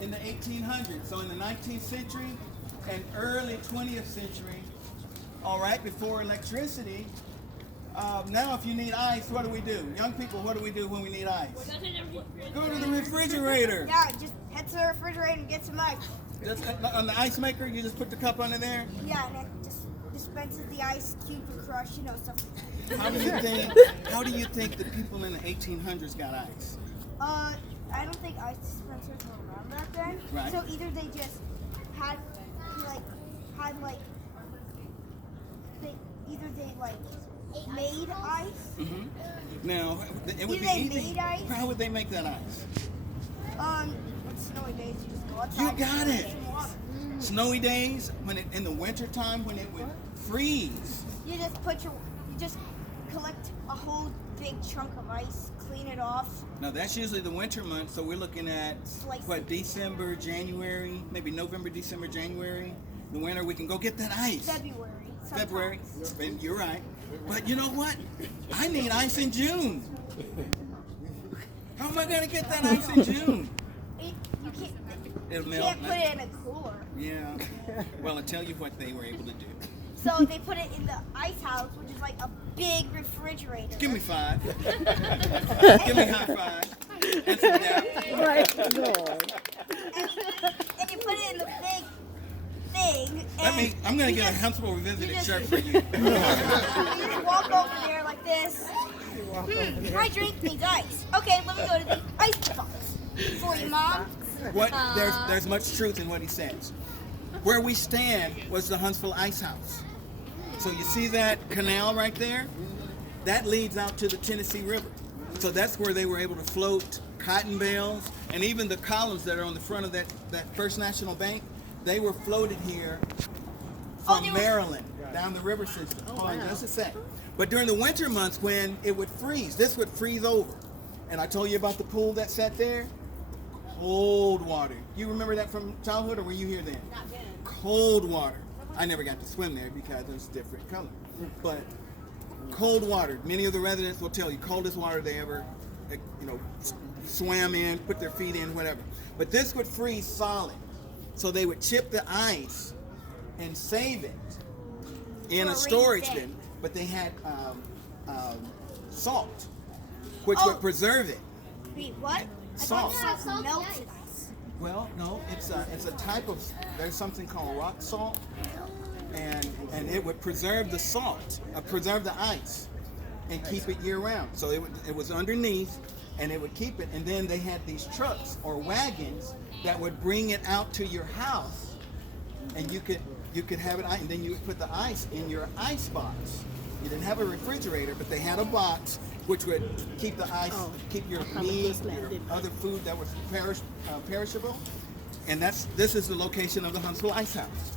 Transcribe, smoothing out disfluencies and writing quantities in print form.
in the 1800s. So in the 19th century and early 20th century, all right, before electricity. Now if you need ice, what do? Young people, what do when we need ice? Go to the refrigerator. Yeah, just head to the refrigerator and get some ice. Just on the ice maker, you just put the cup under there? Yeah, and it just dispenses the ice cube and crush, stuff like that. How do you think the people in the 1800s got ice? I don't think ice dispensers were around back then. Right. So either they just had made ice. Mm-hmm. Now it would be easy. How would they make that ice? On snowy days, you just go outside. You got it. Snowy days, in the winter time when it would freeze. You just collect a whole big chunk of ice, clean it off. Now that's usually the winter months, so we're looking at December, January, maybe November, December, January. The winter we can go get that ice. February. And you're right. But you know what? I need ice in June. How am I gonna get that ice in June? You can't put it in a cooler. Yeah. Well, I'll tell you what they were able to do. So they put it in the ice house, which is like a big refrigerator. Give me 5. Give me a high five. And some dap. And you put it in the big thing. I'm going to get a Huntsville Revisited shirt for you. You just walk over there like this. My drink needs ice. Okay, let me go to the ice box for you, Mom. There's much truth in what he says. Where we stand was the Huntsville Icehouse. So you see that canal right there? That leads out to the Tennessee River. So that's where they were able to float cotton bales, and even the columns that are on the front of that First National Bank, they were floated here from Maryland down the river system. Just a sec. But during the winter months when it would freeze, this would freeze over. And I told you about the pool that sat there? Cold water. You remember that from childhood, or were you here then? Not then. Cold water. I never got to swim there because it was different color. But cold water. Many of the residents will tell you coldest water they ever, swam in, put their feet in, whatever. But this would freeze solid. So they would chip the ice and save it in a storage bin. But they had salt, which would preserve it. Wait, what? Salt. Melted ice. Well, no, it's a type of. There's something called rock salt, and it would preserve the salt, preserve the ice, and keep it year round. So it was underneath, and it would keep it. And then they had these trucks or wagons that would bring it out to your house, and you could have it, and then you would put the ice in your ice box. You didn't have a refrigerator, but they had a box which would keep the ice, keep your meat, your other food that was perishable. And this is the location of the Huntsville Icehouse.